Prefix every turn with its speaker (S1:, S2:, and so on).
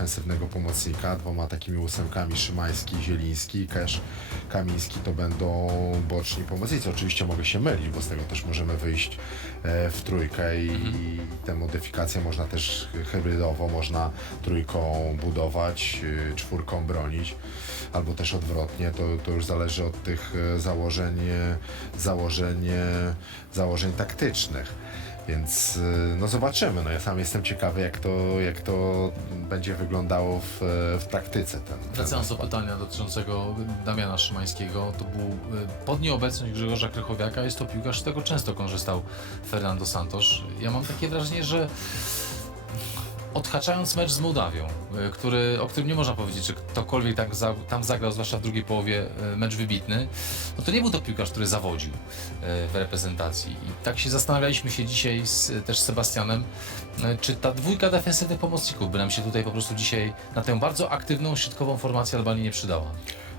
S1: defensywnego pomocnika, dwoma takimi ósemkami Szymański, Zieliński, Kesz, Kamiński to będą boczni pomocnicy. Oczywiście mogę się mylić, bo z tego też możemy wyjść e, w trójkę i, i tę modyfikację można też hybrydowo, można trójką budować, y, czwórką bronić, albo też odwrotnie, to, to już zależy od tych e, założeń, e, założeń, e, założeń taktycznych. Więc no zobaczymy. No ja sam jestem ciekawy, jak to, jak to będzie wyglądało w, w praktyce. Ten, ten
S2: Wracając do pytania dotyczącego Damiana Szymańskiego, to był y, pod nieobecność Grzegorza Krychowiaka, jest to piłkarz, z tego często korzystał Fernando Santos. Ja mam takie wrażenie, że odhaczając mecz z Mołdawią, y, który, o którym nie można powiedzieć, że ktokolwiek za, tam zagrał, zwłaszcza w drugiej połowie, y, mecz wybitny, no to nie był to piłkarz, który zawodził y, w reprezentacji. I tak się zastanawialiśmy się dzisiaj z, też z Sebastianem, czy ta dwójka defensywnych pomocników by nam się tutaj po prostu dzisiaj na tę bardzo aktywną, środkową formację Albanii nie przydała.